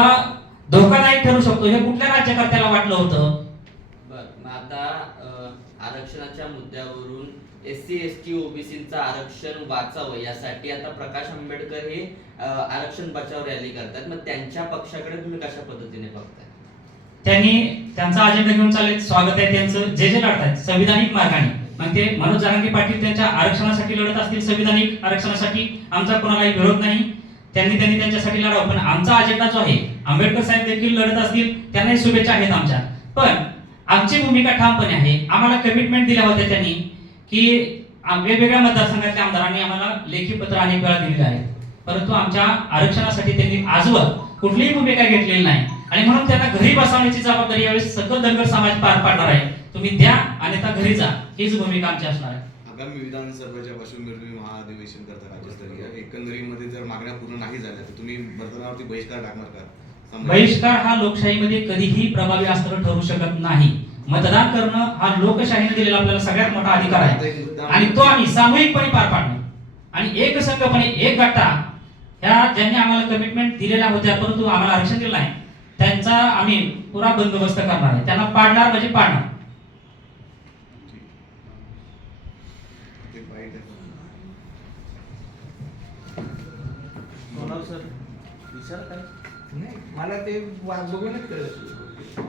हा धोकादायक ठरू शकतो. हे कुठल्या राज्यकर्त्याला वाटलं होतं? बर मग आता अ, आरक्षणाच्या मुद्द्यावरून एस सी एस टी ओबीसीचं आरक्षण वाचावं यासाठी आता प्रकाश आंबेडकर हे अ, आरक्षण बचाव रॅली करतात. मग त्यांच्या पक्षाकडे तुम्ही कशा पद्धतीने बघताय? त्यांनी त्यांचा अजेंडा घेऊन चालले. स्वागत आहे त्यांचं. जे जे लढतायत. संविधानिक मार्गाने. मग ते मनोज जरांगे पाटील त्यांच्या आरक्षणासाठी लढत असतील. संविधानिक आरक्षणासाठी आमचा कोणालाही विरोध नाही. त्यांनी त्यांनी त्यांच्यासाठी लढावं. पण आमचा अजेंडा जो आहे आंबेडकर साहेब देखील लढत असतील त्यांनाही शुभेच्छा आहेत आमच्या. पण आमची भूमिका ठामपणे आहे. आम्हाला कमिटमेंट दिल्या होत्या त्यांनी की वेगवेगळ्या मतदारसंघातल्या आमदारांनी आम्हाला लेखी पत्र अनेक वेळा दिलेलं आहे. परंतु आमच्या आरक्षणासाठी त्यांनी आजवर कुठलीही भूमिका घेतलेली नाही. आणि म्हणून त्यांना घरी बसवण्याची जबाबदारी यावेळेस सकल धनगर समाज पार पाडणार आहे. तुम्ही द्या आणि आता घरी जा. हीच भूमिका आमची असणार आहे. आगामी विधानसभेच्या पार्श्वभूमीवर महाअधिवेशन करता राज्यस्तरीय एकंदरीमध्ये जर मागण्या पूर्ण नाही झाल्या तर तुम्ही मतदानावरती बहिष्कार टाकणार का? बहिष्कार हा लोकशाहीमध्ये कधीही प्रभावी अस्त्र ठरू शकत नाही. मतदान करणं हा लोकशाहीने दिलेला आपल्याला सगळ्यात मोठा अधिकार आहे. आणि तो आम्ही सामूहिकपणे पार पाडणार. आणि एकसंघपणे एक गट्टा ह्या ज्यांनी आम्हाला कमिटमेंट दिलेल्या होत्या परंतु आम्हाला आरक्षण दिलं नाही त्यांचा आम्ही पुरा बंदोबस्त करणार आहे. त्यांना पाडणार म्हणजे पाडणार. सर? विचार काय? नाही मला ते वा- बघूनच कळलं